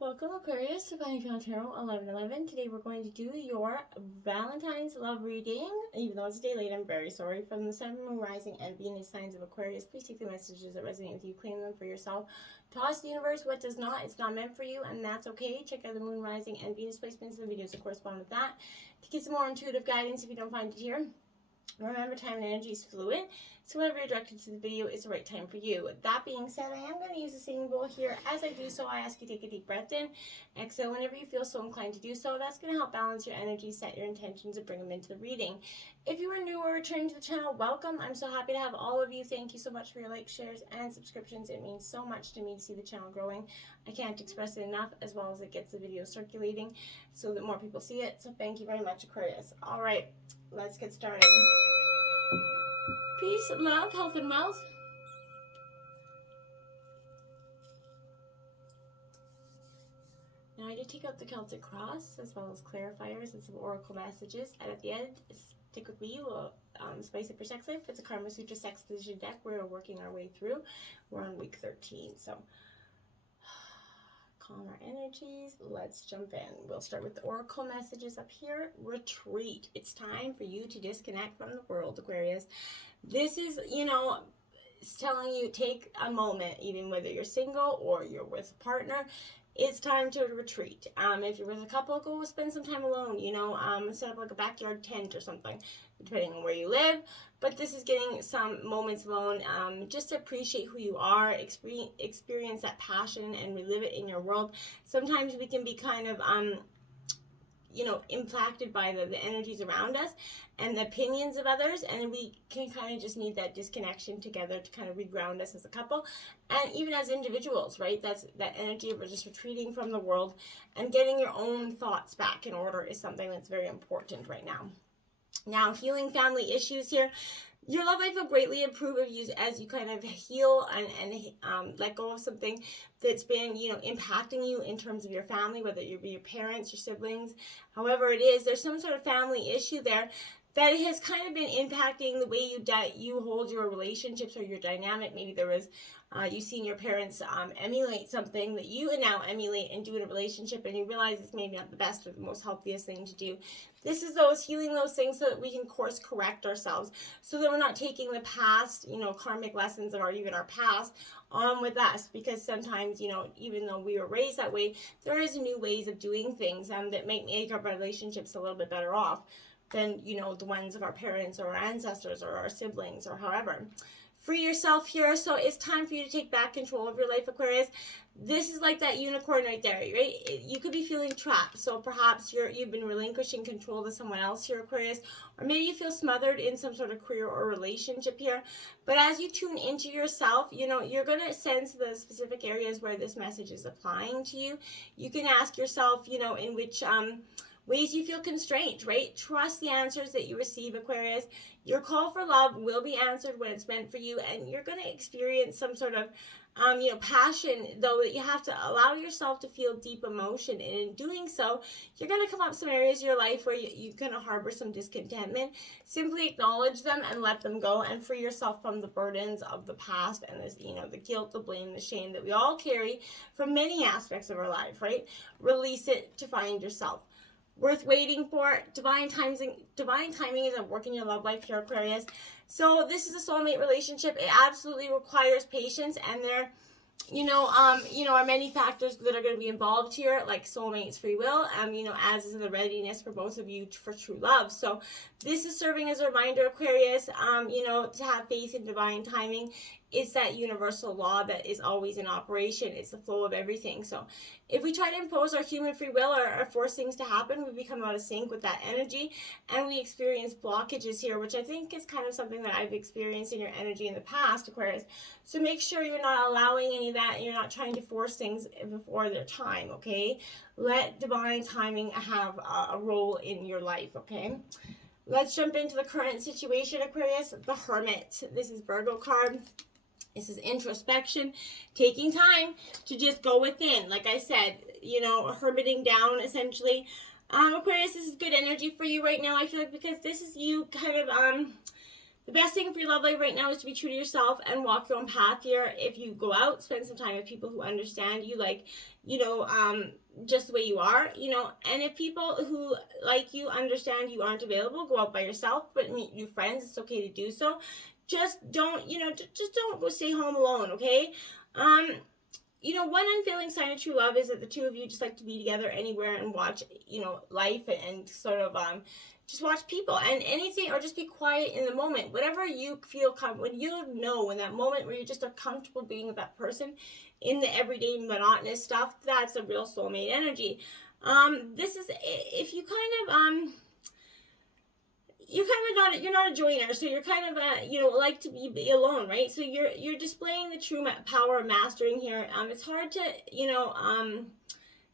Welcome Aquarius to Divine Tarot 1111. Today we're going to do your Valentine's love reading. Even though it's a day late, I'm very sorry. From the Sun, Moon, Rising, and Venus signs of Aquarius, please take the messages that resonate with you, claim them for yourself. Toss the universe what does not. It's not meant for you, and that's okay. Check out the Moon, Rising, and Venus placements in the videos that correspond with that to get some more intuitive guidance if you don't find it here. Remember, time and energy is fluid, so whenever you're directed to the video, it's the right time for you. That being said, I am going to use the singing bowl here. As I do so, I ask you to take a deep breath in. Exhale whenever you feel so inclined to do so. That's going to help balance your energy, set your intentions, and bring them into the reading. If you are new or returning to the channel, welcome. I'm so happy to have all of you. Thank you so much for your likes, shares, and subscriptions. It means so much to me to see the channel growing. I can't express it enough, as well as it gets the video circulating so that more people see it. So thank you very much, Aquarius. All right, let's get started. Peace, love, health, and wealth. Now I did take out the Celtic cross as well as clarifiers and some oracle messages. And at the end, stick with me. We'll spice up your sex life. It's a Karma Sutra sex position deck. We're working our way through. We're on week 13. So calm our energies. Let's jump in. We'll start with the oracle messages up here. Retreat. It's time for you to disconnect from the world, Aquarius. This is, it's telling you take a moment, even whether you're single or you're with a partner. It's time to retreat. If you're with a couple, go spend some time alone, set up like a backyard tent or something, depending on where you live. But this is getting some moments alone, just to appreciate who you are, experience that passion and relive it in your world. Sometimes we can be kind of, impacted by the energies around us and the opinions of others, and we can kind of just need that disconnection together to kind of reground us as a couple and even as individuals, right? That's that energy of just retreating from the world and getting your own thoughts back in order is something that's very important right now. Now, healing family issues here. Your love life will greatly improve as you kind of heal and let go of something that's been, impacting you in terms of your family, whether it be your parents, your siblings, however it is. There's some sort of family issue there that has kind of been impacting the way you hold your relationships or your dynamic. Maybe there was you've seen your parents emulate something that you now emulate and do in a relationship, and you realize it's maybe not the best or the most healthiest thing to do. This is healing those things so that we can course correct ourselves, so that we're not taking the past, karmic lessons or even our past on with us, because sometimes, even though we were raised that way, there is new ways of doing things that make our relationships a little bit better off than, the ones of our parents or our ancestors or our siblings or however. Free yourself here. So it's time for you to take back control of your life, Aquarius. This is like that unicorn right there, right? You could be feeling trapped. So perhaps you've been relinquishing control to someone else here, Aquarius. Or maybe you feel smothered in some sort of career or relationship here. But as you tune into yourself, you're going to sense the specific areas where this message is applying to you. You can ask yourself, in which ways you feel constrained, right? Trust the answers that you receive, Aquarius. Your call for love will be answered when it's meant for you, and you're going to experience some sort of, passion, though, that you have to allow yourself to feel deep emotion. And in doing so, you're going to come up some areas of your life where you're going to harbor some discontentment. Simply acknowledge them and let them go, and free yourself from the burdens of the past and this, the guilt, the blame, the shame that we all carry from many aspects of our life, right? Release it to find yourself. Worth waiting for. Divine timing is at work in your love life here, Aquarius. So this is a soulmate relationship. It absolutely requires patience, and there, are many factors that are going to be involved here, like soulmates, free will, as is the readiness for both of you for true love. So this is serving as a reminder, Aquarius, to have faith in divine timing. It's that universal law that is always in operation. It's the flow of everything. So if we try to impose our human free will or force things to happen, we become out of sync with that energy, and we experience blockages here, which I think is kind of something that I've experienced in your energy in the past, Aquarius. So make sure you're not allowing any of that, and you're not trying to force things before their time, okay? Let divine timing have a role in your life, okay? Let's jump into the current situation, Aquarius. The Hermit. This is Virgo card. This is introspection, taking time to just go within. Like I said, hermiting down, essentially. Aquarius, this is good energy for you right now, I feel like, because this is you kind of, The best thing for your love life right now is to be true to yourself and walk your own path here. If you go out, spend some time with people who understand you, like, just the way you are, and if people who like you understand you aren't available, go out by yourself, but meet new friends. It's okay to do so. Just don't, just don't go stay home alone, okay? One unfailing sign of true love is that the two of you just like to be together anywhere and watch, life and sort of, just watch people and anything, or just be quiet in the moment. Whatever you feel comfortable, when that moment where you just are comfortable being with that person in the everyday monotonous stuff, that's a real soulmate energy. This is, if you you're not a joiner, so you're kind of like to be alone, right? So you're displaying the true power of mastering here. It's hard to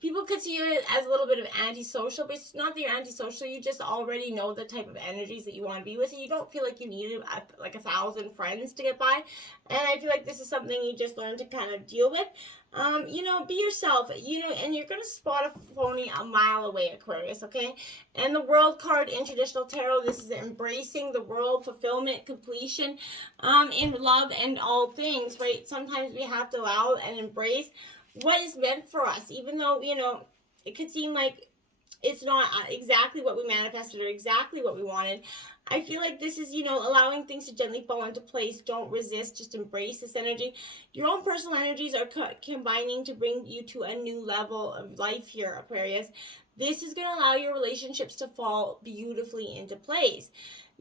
people could see you as a little bit of antisocial, but it's not that you're antisocial. You just already know the type of energies that you want to be with, and you don't feel like you need like 1,000 friends to get by. And I feel like this is something you just learn to kind of deal with. Be yourself, and you're going to spot a phony a mile away, Aquarius, okay? And the World card in traditional tarot, this is embracing the world, fulfillment, completion, in love and all things, right? Sometimes we have to allow and embrace what is meant for us, even though, it could seem like it's not exactly what we manifested or exactly what we wanted. I feel like this is, allowing things to gently fall into place. Don't resist, just embrace this energy. Your own personal energies are combining to bring you to a new level of life here, Aquarius. This is going to allow your relationships to fall beautifully into place.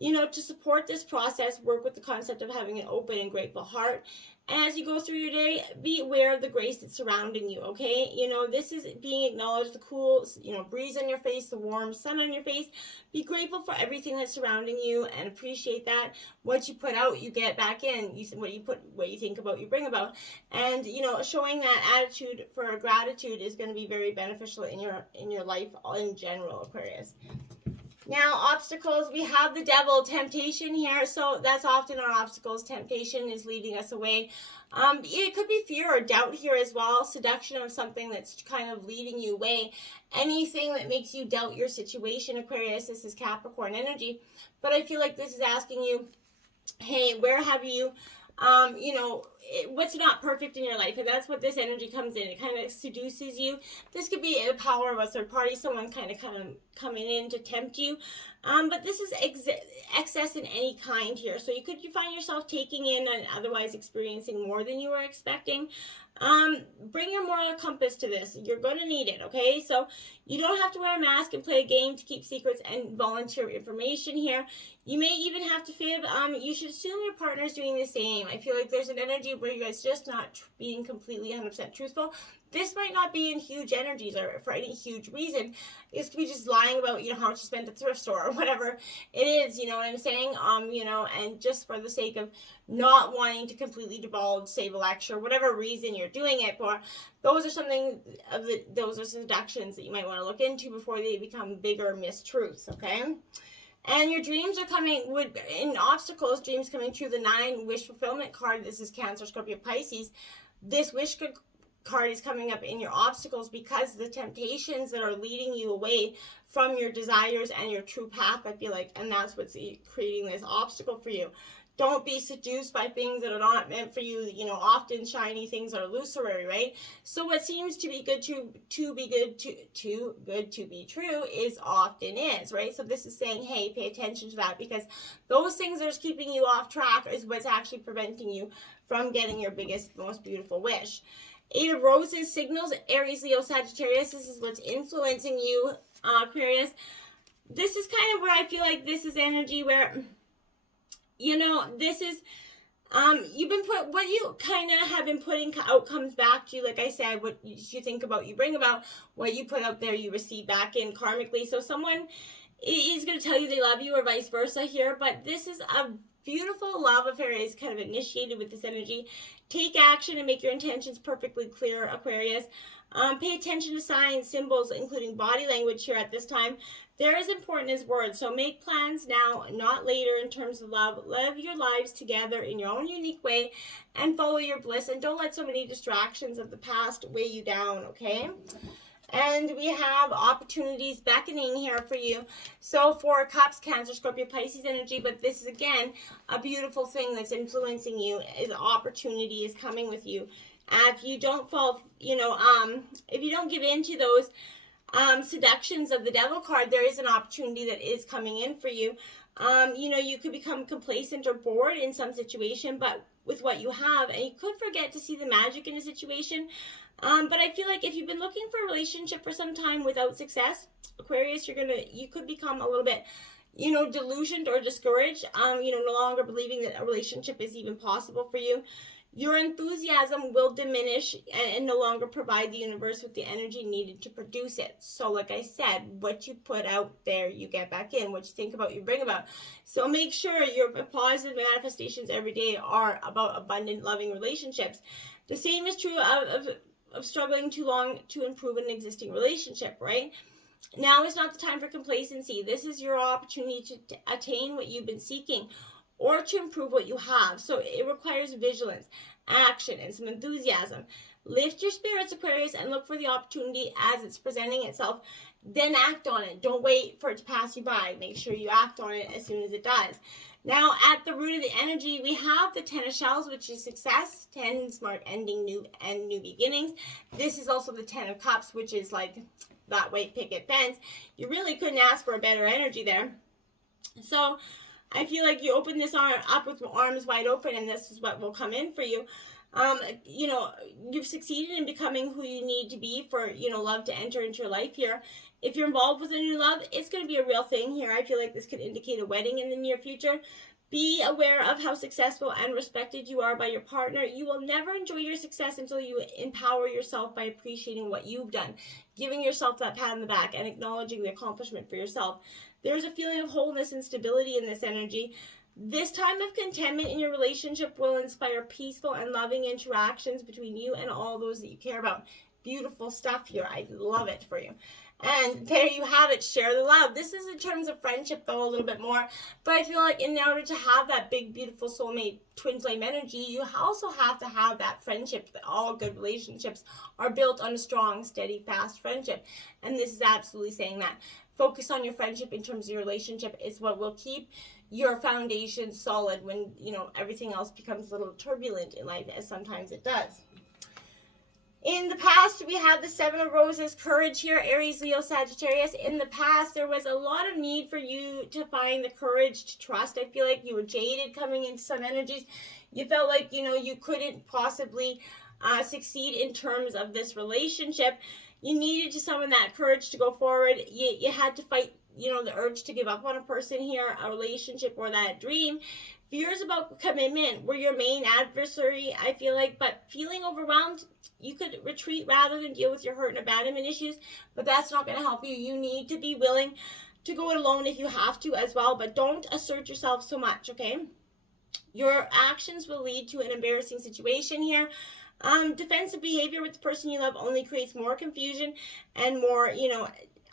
To support this process, work with the concept of having an open and grateful heart. And as you go through your day, be aware of the grace that's surrounding you, okay? This is being acknowledged, the cool, breeze on your face, the warm sun on your face. Be grateful for everything that's surrounding you and appreciate that. What you put out, you get back in. What you think about, you bring about. And, showing that attitude for gratitude is going to be very beneficial in your life in general, Aquarius. Now, obstacles, we have the devil, temptation here. So that's often our obstacles. Temptation is leading us away. It could be fear or doubt here as well. Seduction of something that's kind of leading you away. Anything that makes you doubt your situation, Aquarius. This is Capricorn energy. But I feel like this is asking you, hey, where have you, what's not perfect in your life? And that's what this energy comes in. It kind of seduces you. This could be the power of a third party, someone kind of coming in to tempt you. But this is excess in any kind here. So you find yourself taking in and otherwise experiencing more than you were expecting. Bring your moral compass to this. You're going to need it, okay? So you don't have to wear a mask and play a game to keep secrets and volunteer information here. You may even have to fib. You should assume your partner's doing the same. I feel like there's an energy where you guys just not being completely 100% truthful. This might not be in huge energies or for any huge reason. This could be just lying about, how much you spent at the thrift store or whatever it is, you know what I'm saying? And just for the sake of not wanting to completely divulge, save a lecture, whatever reason you're doing it for, those are seductions that you might want to look into before they become bigger mistruths, okay? And your dreams are coming, in obstacles, dreams coming true. The 9 wish fulfillment card, this is Cancer, Scorpio, Pisces. This wish card is coming up in your obstacles because the temptations that are leading you away from your desires and your true path, I feel like, and that's what's creating this obstacle for you. Don't be seduced by things that are not meant for you. Often shiny things are illusory, right? So what seems to be good to be good too good to be true is often is, right? So this is saying, hey, pay attention to that, because those things that are keeping you off track is what's actually preventing you from getting your biggest, most beautiful wish. 8 of Roses signals Aries, Leo, Sagittarius. This is what's influencing you, Aquarius. This is kind of where I feel like this is energy where, this is, what you kind of have been putting out comes back to you. Like I said, what you think about, you bring about. What you put out there, you receive back in karmically. So someone is going to tell you they love you or vice versa here, but this is a beautiful love affair is kind of initiated with this energy. Take action and make your intentions perfectly clear, Aquarius. Pay attention to signs, symbols, including body language here at this time. They're as important as words. So make plans now, not later, in terms of love. Live your lives together in your own unique way and follow your bliss. And don't let so many distractions of the past weigh you down, okay? And we have opportunities beckoning here for you. So 4 Cups, Cancer, Scorpio, Pisces energy. But this is, again, a beautiful thing that's influencing you. Is opportunity is coming with you. If you don't fall, if you don't give in to those seductions of the Devil card, there is an opportunity that is coming in for you. You could become complacent or bored in some situation, but with what you have, and you could forget to see the magic in a situation. But I feel like if you've been looking for a relationship for some time without success, Aquarius, you could become a little bit, delusioned or discouraged, no longer believing that a relationship is even possible for you. Your enthusiasm will diminish and no longer provide the universe with the energy needed to produce it. So like I said, what you put out there, you get back in. What you think about, you bring about. So make sure your positive manifestations every day are about abundant, loving relationships. The same is true of struggling too long to improve an existing relationship, right? Now is not the time for complacency. This is your opportunity to attain what you've been seeking, or to improve what you have. So it requires vigilance, action, and some enthusiasm. Lift your spirits, Aquarius, and look for the opportunity as it's presenting itself. Then act on it. Don't wait for it to pass you by. Make sure you act on it as soon as it does. Now, at the root of the energy, we have the 10 of Shells, which is success. 10s mark ending, new beginnings. This is also the 10 of Cups, which is like that white picket fence. You really couldn't ask for a better energy there. So I feel like you open this arm up with arms wide open, and this is what will come in for you. You've succeeded in becoming who you need to be for, love to enter into your life here. If you're involved with a new love, it's going to be a real thing here. I feel like this could indicate a wedding in the near future. Be aware of how successful and respected you are by your partner. You will never enjoy your success until you empower yourself by appreciating what you've done, giving yourself that pat on the back, and acknowledging the accomplishment for yourself. There's a feeling of wholeness and stability in this energy. This time of contentment in your relationship will inspire peaceful and loving interactions between you and all those that you care about. Beautiful stuff here. I love it for you. And there you have it. Share the love. This is in terms of friendship, though, a little bit more. But I feel like in order to have that big, beautiful soulmate twin flame energy, you also have to have that friendship. That all good relationships are built on a strong, steady, fast friendship. And this is absolutely saying that. Focus on your friendship in terms of your relationship. Is what will keep your foundation solid when, everything else becomes a little turbulent in life, as sometimes it does. In the past, we had the 7 of Roses, courage here, Aries, Leo, Sagittarius. In the past, there was a lot of need for you to find the courage to trust. I feel like you were jaded coming into some energies. You felt like, you couldn't possibly succeed in terms of this relationship. You needed to summon that courage to go forward. You had to fight, the urge to give up on a person here, a relationship, or that dream. Fears about commitment were your main adversary, I feel like, but feeling overwhelmed, you could retreat rather than deal with your hurt and abandonment issues, but that's not going to help you. You need to be willing to go it alone if you have to as well, but don't assert yourself so much, okay? Your actions will lead to an embarrassing situation here. Defensive behavior with the person you love only creates more confusion and more,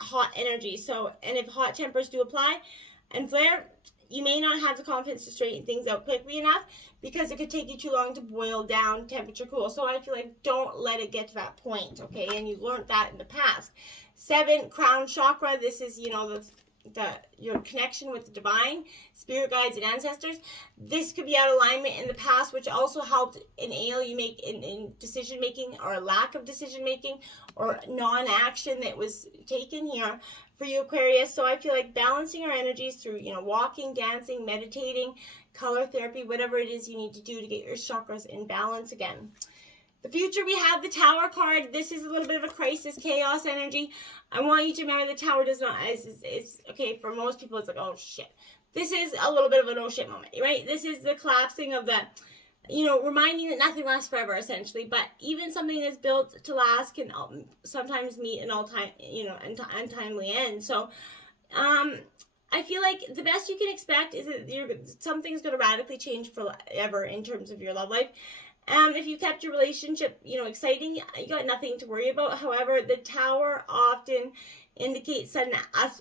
hot energy. So, and if hot tempers do apply and flare, you may not have the confidence to straighten things out quickly enough because it could take you too long to boil down, temperature cool. So I feel like don't let it get to that point, okay? And you learned that in the past. 7, crown chakra. This is, your connection with the divine, spirit guides, and ancestors. This could be out of alignment in the past, which also helped enable you make in decision making, or a lack of decision making, or non-action that was taken here for you, Aquarius. So I feel like balancing our energies through, walking, dancing, meditating, color therapy, whatever it is you need to do to get your chakras in balance again. The future, we have the Tower card. This is a little bit of a crisis, chaos energy. I want you to remember the Tower does not, it's okay, for most people, it's like, oh shit. This is a little bit of an oh shit moment, right? This is the collapsing of the, reminding that nothing lasts forever, essentially. But even something that's built to last can sometimes meet an untimely end. So, I feel like the best you can expect is that something's going to radically change forever in terms of your love life. If you kept your relationship, exciting, you got nothing to worry about. However, the Tower often indicates sudden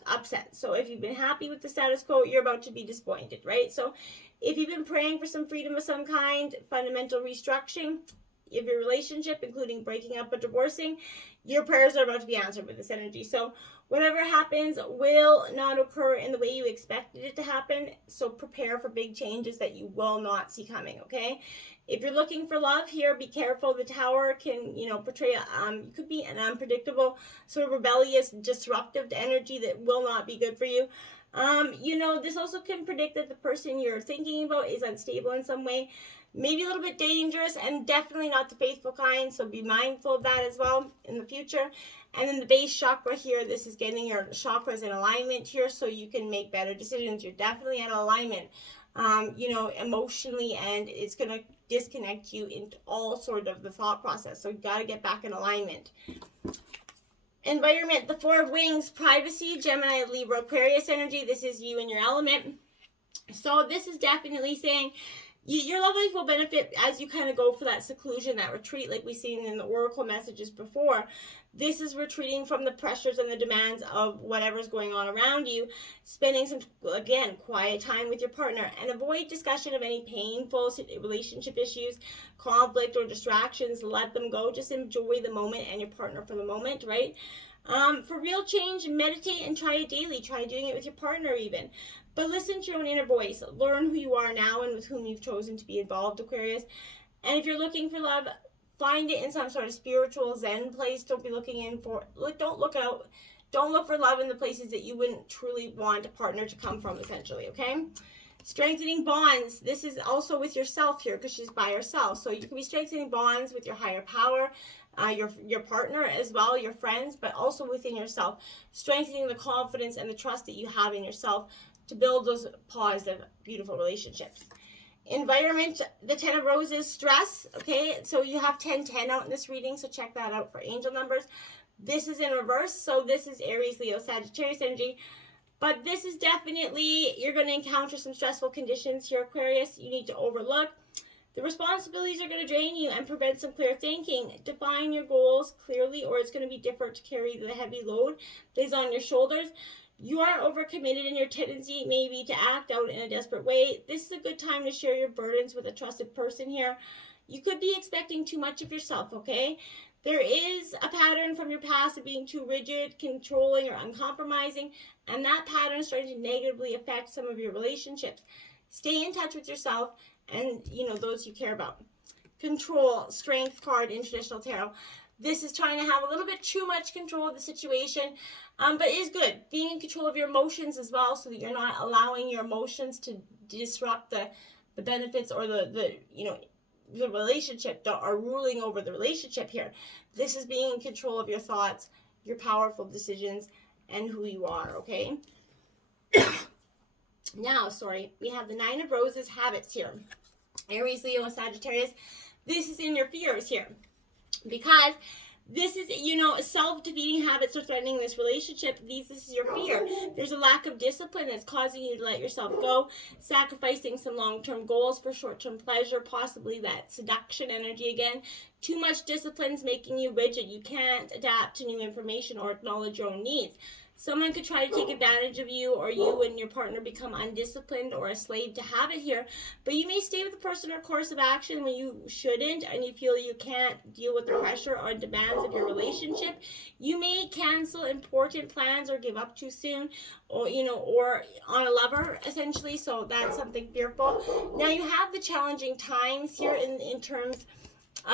upset. So if you've been happy with the status quo, you're about to be disappointed, right? So if you've been praying for some freedom of some kind, fundamental restructuring, of your relationship, including breaking up or divorcing, your prayers are about to be answered with this energy. So whatever happens will not occur in the way you expected it to happen. So prepare for big changes that you will not see coming, okay? If you're looking for love here, be careful. The Tower can, portray, could be an unpredictable, sort of rebellious, disruptive energy that will not be good for you. This also can predict that the person you're thinking about is unstable in some way, maybe a little bit dangerous, and definitely not the faithful kind, so be mindful of that as well in the future. And then the base chakra here, this is getting your chakras in alignment here so you can make better decisions. You're definitely out of alignment, emotionally, and it's going to disconnect you into all sort of the thought process. So you got to get back in alignment. Environment, the Four of Wings, privacy, Gemini, Libra, Aquarius energy. This is you and your element. So this is definitely saying your love life will benefit as you kind of go for that seclusion, that retreat, like we've seen in the oracle messages before. This is retreating from the pressures and the demands of whatever's going on around you, spending some, again, quiet time with your partner, and avoid discussion of any painful relationship issues, conflict, or distractions. Let them go. Just enjoy the moment and your partner for the moment, right? For real change, meditate and try it daily. Try doing it with your partner even. But listen to your own inner voice. Learn who you are now and with whom you've chosen to be involved, Aquarius. And if you're looking for love, find it in some sort of spiritual Zen place. Don't be looking don't look for love in the places that you wouldn't truly want a partner to come from, essentially, okay? Strengthening bonds. This is also with yourself here because she's by herself. So you can be strengthening bonds with your higher power, your partner as well, your friends, but also within yourself. Strengthening the confidence and the trust that you have in yourself to build those positive, beautiful relationships. Environment, the 10 of Roses, stress, okay? So you have 10-10 out in this reading, so check that out for angel numbers. This is in reverse, so this is Aries, Leo, Sagittarius energy. But this is definitely, you're going to encounter some stressful conditions here, Aquarius. You need to overlook. The responsibilities are going to drain you and prevent some clear thinking. Define your goals clearly, or it's going to be difficult to carry the heavy load that is on your shoulders. You are overcommitted in your tendency maybe to act out in a desperate way. This is a good time to share your burdens with a trusted person here. You could be expecting too much of yourself, okay? There is a pattern from your past of being too rigid, controlling, or uncompromising, and that pattern is starting to negatively affect some of your relationships. Stay in touch with yourself and, those you care about. Control, Strength card in traditional tarot. This is trying to have a little bit too much control of the situation, but it is good. Being in control of your emotions as well, so that you're not allowing your emotions to disrupt the benefits or the relationship that are ruling over the relationship here. This is being in control of your thoughts, your powerful decisions, and who you are, okay? Now, we have the 9 of Roses, habits here. Aries, Leo, Sagittarius. This is in your fears here. Because this is, self-defeating habits are threatening this relationship. This is your fear. There's a lack of discipline that's causing you to let yourself go, sacrificing some long-term goals for short-term pleasure, possibly that seduction energy again. Too much discipline is making you rigid. You can't adapt to new information or acknowledge your own needs. Someone could try to take advantage of you, or you and your partner become undisciplined or a slave to habit here. But you may stay with the person or course of action when you shouldn't, and you feel you can't deal with the pressure or demands of your relationship. You may cancel important plans or give up too soon, or on a lover, essentially. So that's something fearful. Now you have the challenging times here in terms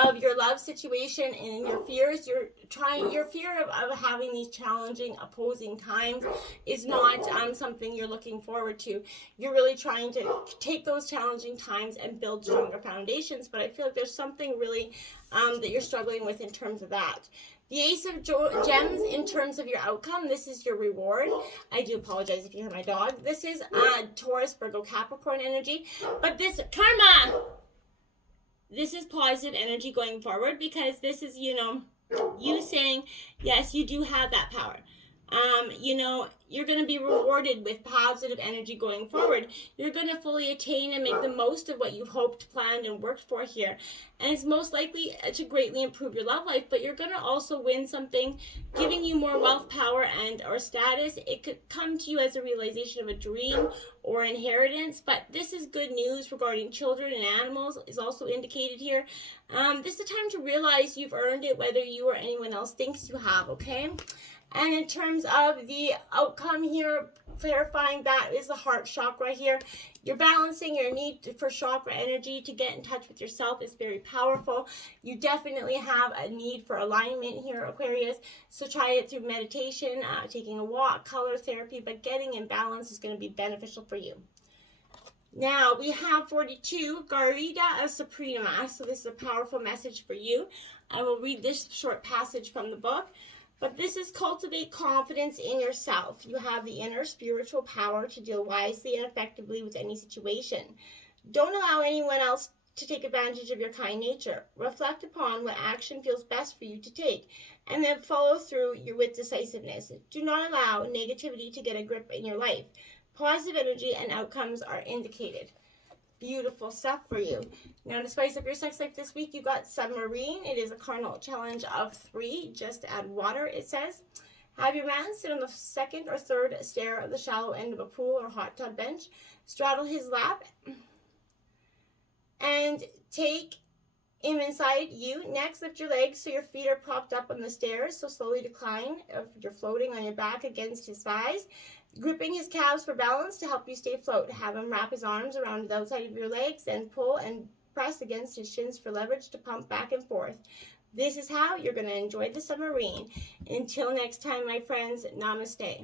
of your love situation and your fears. Your fear of having these challenging, opposing times is not something you're looking forward to. You're really trying to take those challenging times and build stronger foundations, but I feel like there's something really that you're struggling with in terms of that. The Ace of Gems in terms of your outcome, this is your reward. I do apologize if you hear my dog. This is Taurus, Virgo, Capricorn energy, but this karma. This is positive energy going forward, because this is, you saying, yes, you do have that power. You know, you're going to be rewarded with positive energy going forward. You're going to fully attain and make the most of what you've hoped, planned, and worked for here. And it's most likely to greatly improve your love life, but you're going to also win something giving you more wealth, power, and or status. It could come to you as a realization of a dream or inheritance, but this is good news regarding children and animals is also indicated here. This is a time to realize you've earned it, whether you or anyone else thinks you have, okay? And in terms of the outcome here, clarifying that is the heart chakra here. You're balancing your need for chakra energy to get in touch with yourself is very powerful. You definitely have a need for alignment here, Aquarius. So try it through meditation, taking a walk, color therapy, but getting in balance is going to be beneficial for you. Now we have 42, Garida Suprema. So this is a powerful message for you. I will read this short passage from the book. But this is cultivate confidence in yourself. You have the inner spiritual power to deal wisely and effectively with any situation. Don't allow anyone else to take advantage of your kind nature. Reflect upon what action feels best for you to take, and then follow through with decisiveness. Do not allow negativity to get a grip in your life. Positive energy and outcomes are indicated. Beautiful stuff for you. Now, to spice up your sex life this week, you got submarine. It is a cardinal challenge of 3. Just add water, it says. Have your man sit on the second or third stair of the shallow end of a pool or hot tub bench. Straddle his lap and take him inside you. Next, lift your legs so your feet are propped up on the stairs. So slowly decline if you're floating on your back against his thighs. Gripping his calves for balance to help you stay afloat. Have him wrap his arms around the outside of your legs, then pull and press against his shins for leverage to pump back and forth. This is how you're going to enjoy the submarine. Until next time, my friends, namaste.